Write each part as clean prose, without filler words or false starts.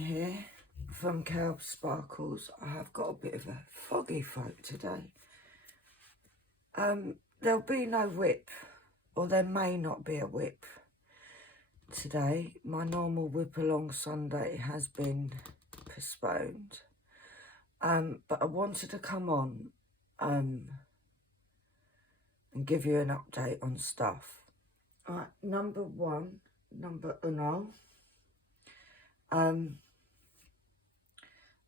here from Kelp Sparkles. I have got a bit of a foggy throat today. There'll be no whip, or there may not be a whip today. My normal whip along Sunday has been postponed. But I wanted to come on and give you an update on stuff. Alright, number uno.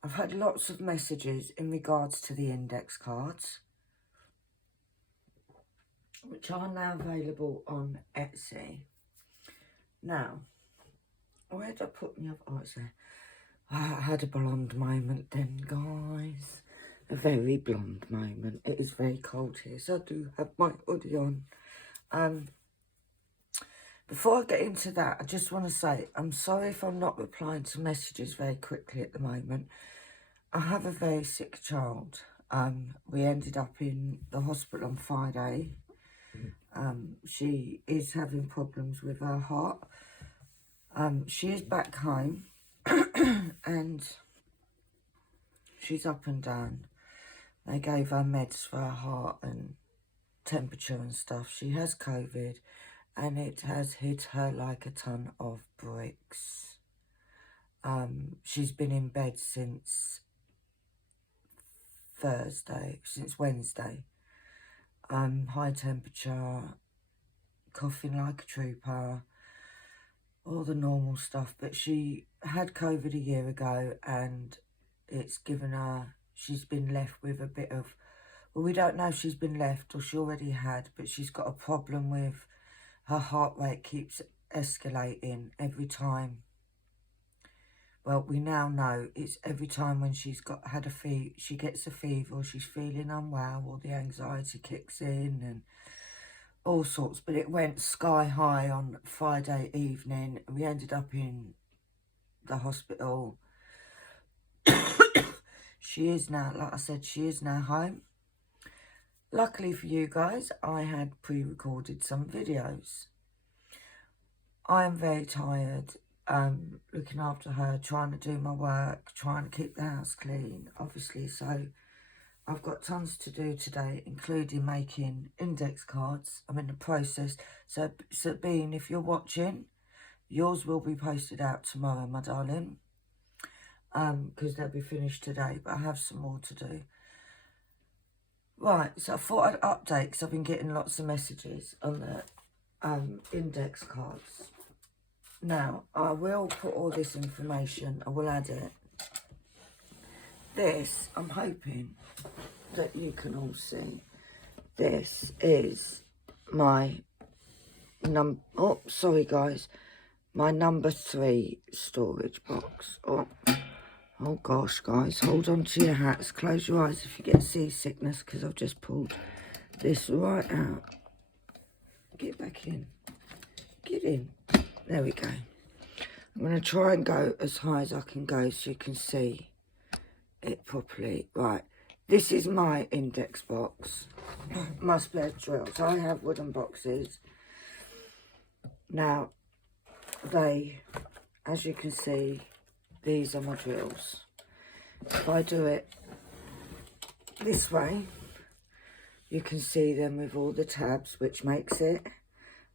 I've had lots of messages in regards to the index cards, which are now available on Etsy. Now, where did I put my other? Oh, it's there. I had a blonde moment then, guys. A very blonde moment. It is very cold here, so I do have my hoodie on. Before I get into that, I just want to say, I'm sorry if I'm not replying to messages very quickly at the moment. I have a very sick child. We ended up in the hospital on Friday. She is having problems with her heart. She is back home and she's up and down. They gave her meds for her heart and temperature and stuff. She has COVID and it has hit her like a ton of bricks. She's been in bed since Wednesday. High temperature, coughing like a trooper, all the normal stuff. But she had COVID a year ago and it's given her, she's been left with a bit of, well, we don't know if she's been left or she already had, but she's got a problem with her heart rate keeps escalating every time. Well, we now know it's every time when she's had a fever, she gets a fever or she's feeling unwell or the anxiety kicks in and all sorts. But it went sky high on Friday evening and we ended up in the hospital. She is now, like I said, she is now home. Luckily for you guys, I had pre-recorded some videos. I am very tired. Looking after her, trying to do my work, trying to keep the house clean, obviously. So I've got tons to do today, including making index cards. I'm in the process. So Bean, if you're watching, yours will be posted out tomorrow, my darling. Because they'll be finished today, but I have some more to do. Right, so I thought I'd update because I've been getting lots of messages on the index cards. Now, I will put all this information, I will add it. This, I'm hoping that you can all see. This is my oh, sorry guys, my number 3 storage box. Oh gosh, guys, hold on to your hats. Close your eyes if you get seasickness because I've just pulled this right out. Get back in. Get in. There we go. I'm going to try and go as high as I can go so you can see it properly. Right, this is my index box. My spare drills. I have wooden boxes. Now, as you can see, these are my drills. If I do it this way, you can see them with all the tabs, which makes it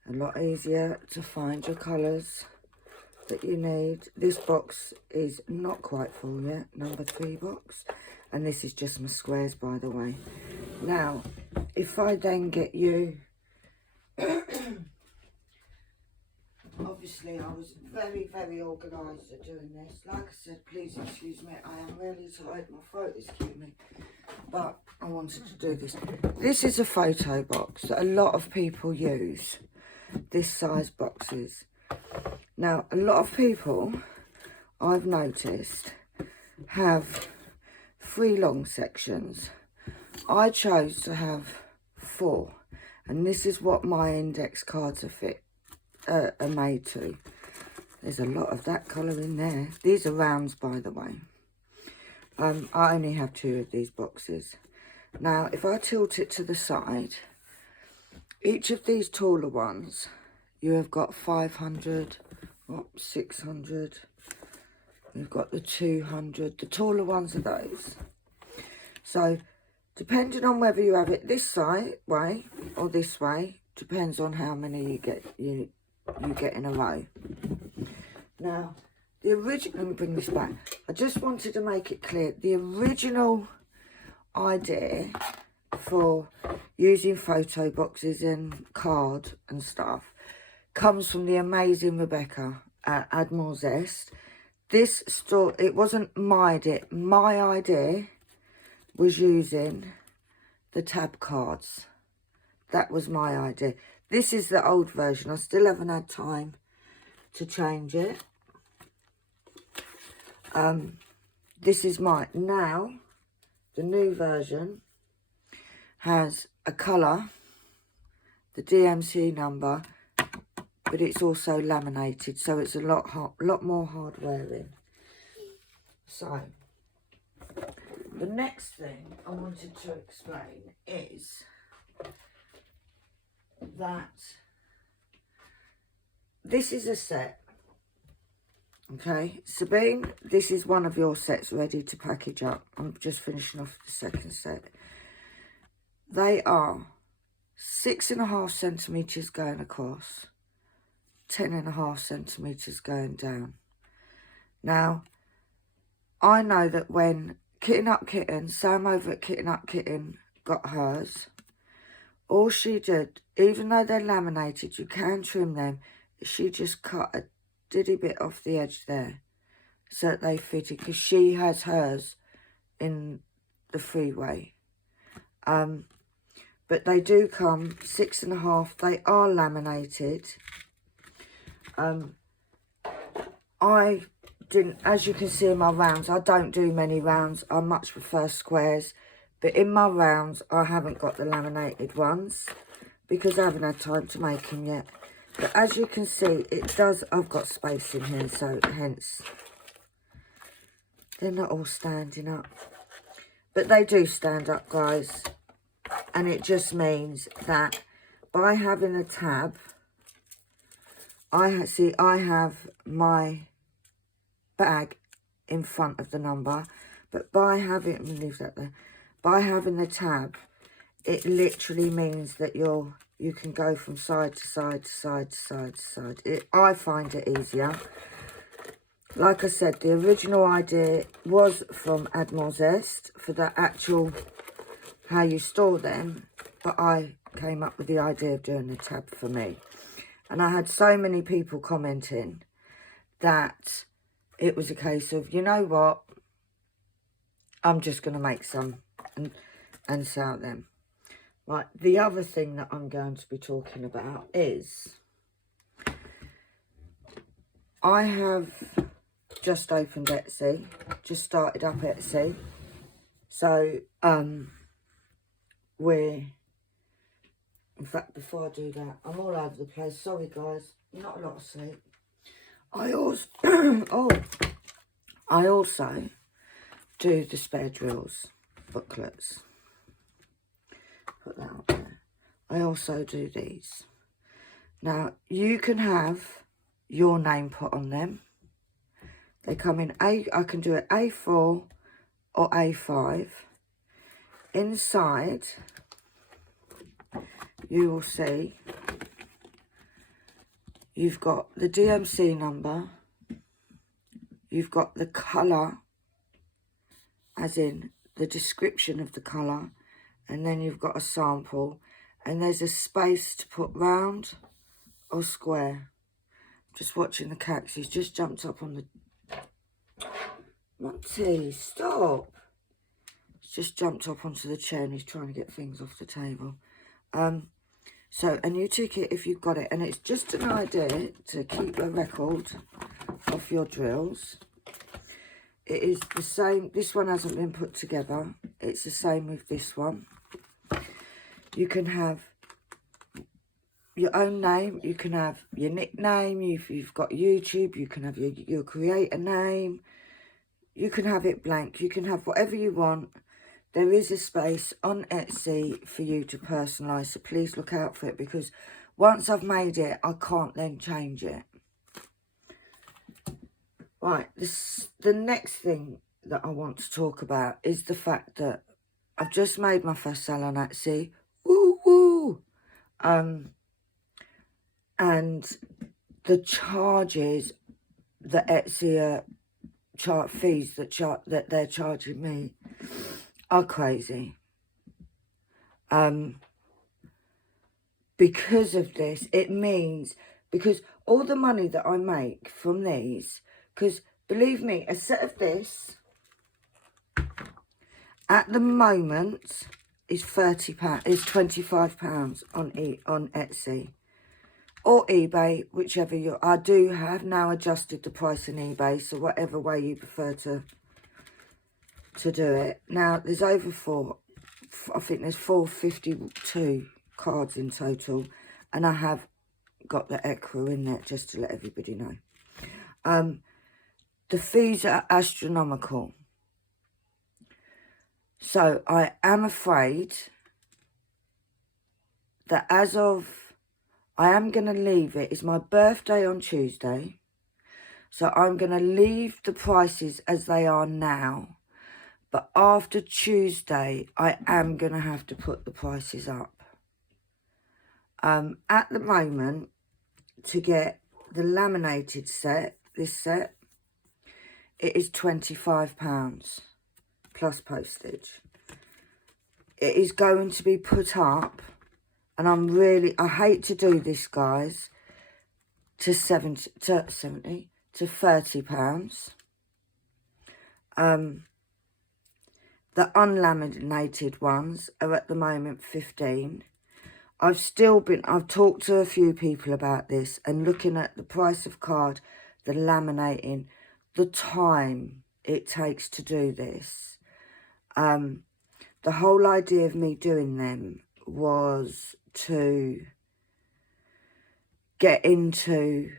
a lot easier to find your colours that you need. This box is not quite full yet, number 3 box. And this is just my squares, by the way. Now, if I then get you... Obviously, I was very, very organised at doing this. Like I said, please excuse me, I am really tired. My throat is killing me. But I wanted to do this. This is a photo box that a lot of people use. This size boxes. Now, a lot of people, I've noticed, have 3 long sections. I chose to have 4. And this is what my index cards are made to. There's a lot of that colour in there. These are rounds, by the way. I only have 2 of these boxes. Now, if I tilt it to the side, each of these taller ones, you have got 500, 600. We've got the 200. The taller ones are those. So, depending on whether you have it this way or this way, depends on how many you get in a row. Now, the original, let me bring this back. I just wanted to make it clear. The original idea for using photo boxes and card and stuff comes from the amazing Rebecca at Admiral Zest. This store, it wasn't my idea. My idea was using the tab cards. That was my idea. This is the old version. I still haven't had time to change it. This is my, now, the new version has a colour, the DMC number, but it's also laminated, so it's a lot more hard wearing. So, the next thing I wanted to explain is that this is a set. Okay, Sabine, this is one of your sets ready to package up. I'm just finishing off the second set. They are 6.5 centimetres going across, 10.5 centimetres going down. Now, I know that when Kitten Up Kitten, Sam over at Kitten Up Kitten got hers, all she did, even though they're laminated, you can trim them, she just cut a diddy bit off the edge there so that they fitted, because she has hers in the freeway. But they do come 6.5. They are laminated. I didn't, as you can see in my rounds, I don't do many rounds. I much prefer squares. But in my rounds, I haven't got the laminated ones because I haven't had time to make them yet. But as you can see, it does, I've got space in here, so hence, they're not all standing up. But they do stand up, guys. And it just means that by having a tab, I have my bag in front of the number. But by having, let me leave that there. By having the tab, it literally means that you can go from side to side to side to side to side. I find it easier. Like I said, the original idea was from Admiral Zest for the actual how you store them, but I came up with the idea of doing a tab for me. And I had so many people commenting that it was a case of, you know what, I'm just going to make some and sell them. Right, the other thing that I'm going to be talking about is I have just opened Etsy, just started up Etsy. So, in fact, before I do that, I'm all over the place. Sorry, guys, not a lot of sleep. I also do the spare drills booklets. Put that up there. I also do these. Now, you can have your name put on them. They come in I can do it A4 or A5. Inside, you will see you've got the DMC number, you've got the colour, as in the description of the colour, and then you've got a sample, and there's a space to put round or square. Just watching the cat, 'cause he's just jumped up on the... Monty, stop! He's just jumped up onto the chair and he's trying to get things off the table. So, and you tick it if you've got it, and it's just an idea to keep a record of your drills. It is the same, this one hasn't been put together, it's the same with this one. You can have your own name, you can have your nickname, if you've got YouTube, you can have your creator name, you can have it blank, you can have whatever you want. There is a space on Etsy for you to personalise, so please look out for it, because once I've made it, I can't then change it. Right, the next thing that I want to talk about is the fact that I've just made my first sale on Etsy. Woo woo! And the charges that Etsy fees that they're charging me are crazy. Because of this, it means, because all the money that I make from these, because believe me, a set of this at the moment is £30, is £25 on Etsy or eBay, whichever I do have now adjusted the price on eBay, so whatever way you prefer to do it. Now there's over I think there's 452 cards in total, and I have got the ECRA in there just to let everybody know. The fees are astronomical. So I am afraid that I am going to leave it. It's my birthday on Tuesday. So I'm going to leave the prices as they are now. But after Tuesday, I am going to have to put the prices up. At the moment, to get the laminated set, this set, it is £25 plus postage. It is going to be put up, and I hate to do this, guys, to £30. The unlaminated ones are at the moment 15. I've talked to a few people about this, and looking at the price of card, the laminating, the time it takes to do this. The whole idea of me doing them was to get into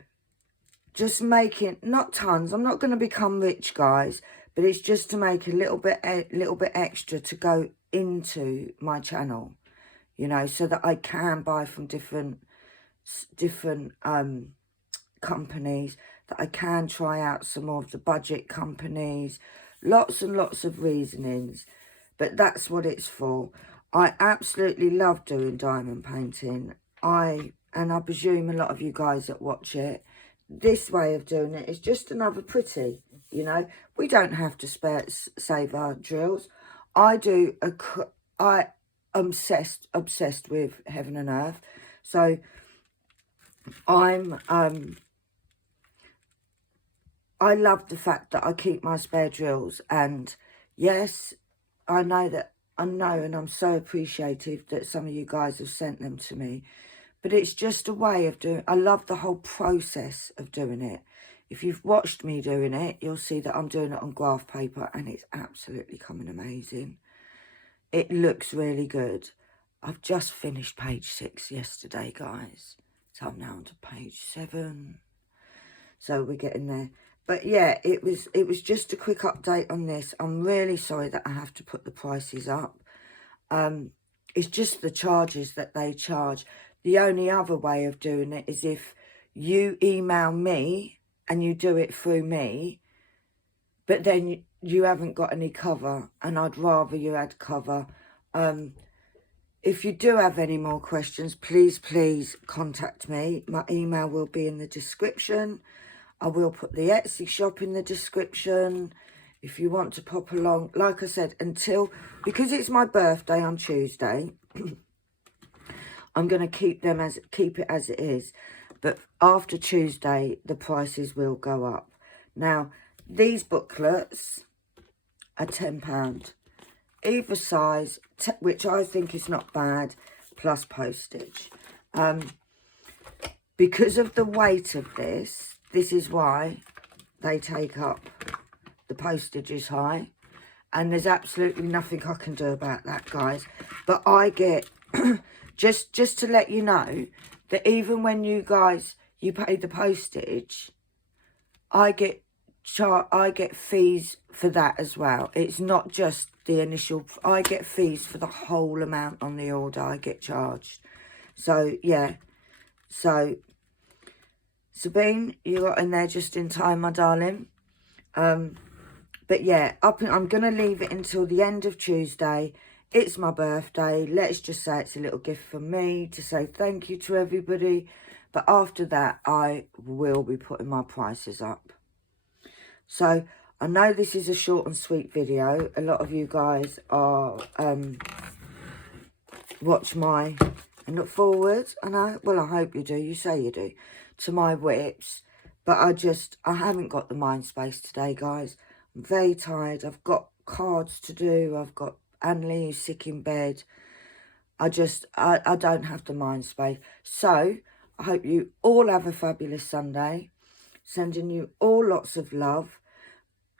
just making, not tons, I'm not going to become rich, guys, but it's just to make a little bit extra to go into my channel, you know, so that I can buy from different companies, that I can try out some more of the budget companies, lots and lots of reasonings, but that's what it's for. I absolutely love doing diamond painting. And I presume a lot of you guys that watch it, this way of doing it is just another pretty, you know. We don't have to save our drills. I am obsessed with heaven and earth. So I love the fact that I keep my spare drills, and yes, I know and I'm so appreciative that some of you guys have sent them to me. But it's just a way of doing. I love the whole process of doing it. If you've watched me doing it, you'll see that I'm doing it on graph paper, and it's absolutely coming amazing. It looks really good. I've just finished page 6 yesterday, guys. So I'm now on to page 7. So we're getting there. But yeah, it was just a quick update on this. I'm really sorry that I have to put the prices up. It's just the charges that they charge. The only other way of doing it is if you email me and you do it through me, but then you haven't got any cover, and I'd rather you had cover. If you do have any more questions, please contact me. My email will be in the description. I will put the Etsy shop in the description. If you want to pop along, like I said, because it's my birthday on Tuesday, I'm going to keep it as it is. But after Tuesday, the prices will go up. Now, these booklets are £10. Either size, which I think is not bad, plus postage. Because of the weight of this is why they take up, the postage is high. And there's absolutely nothing I can do about that, guys. But I get... Just to let you know that even when you pay the postage, I get fees for that as well. It's not just the initial. I get fees for the whole amount on the order. I get charged. So yeah. So Sabine, you got in there just in time, my darling. But yeah, I'm going to leave it until the end of Tuesday. It's my birthday. Let's just say it's a little gift from me to say thank you to everybody. But after that, I will be putting my prices up. So, I know this is a short and sweet video. A lot of you guys are, watch my, and look forward. And I hope you do. You say you do. To my whips. But I haven't got the mind space today, guys. I'm very tired. I've got cards to do. I've got Anne-Lee who's sick in bed. I don't have the mind space. So, I hope you all have a fabulous Sunday. Sending you all lots of love.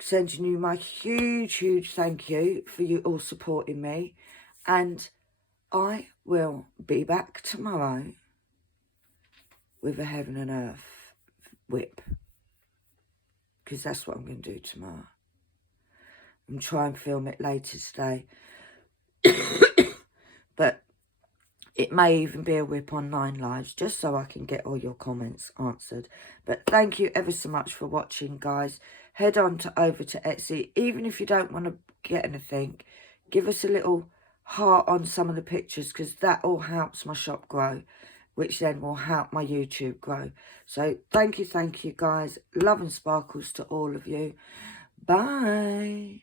Sending you my huge, huge thank you for you all supporting me. And I will be back tomorrow with a heaven and earth whip. Because that's what I'm going to do tomorrow. And try and film it later today. But it may even be a whip on 9 Lives, just so I can get all your comments answered. But thank you ever so much for watching, guys. Head on over to Etsy. Even if you don't want to get anything, give us a little heart on some of the pictures, because that all helps my shop grow, which then will help my YouTube grow. So thank you, guys. Love and sparkles to all of you. Bye.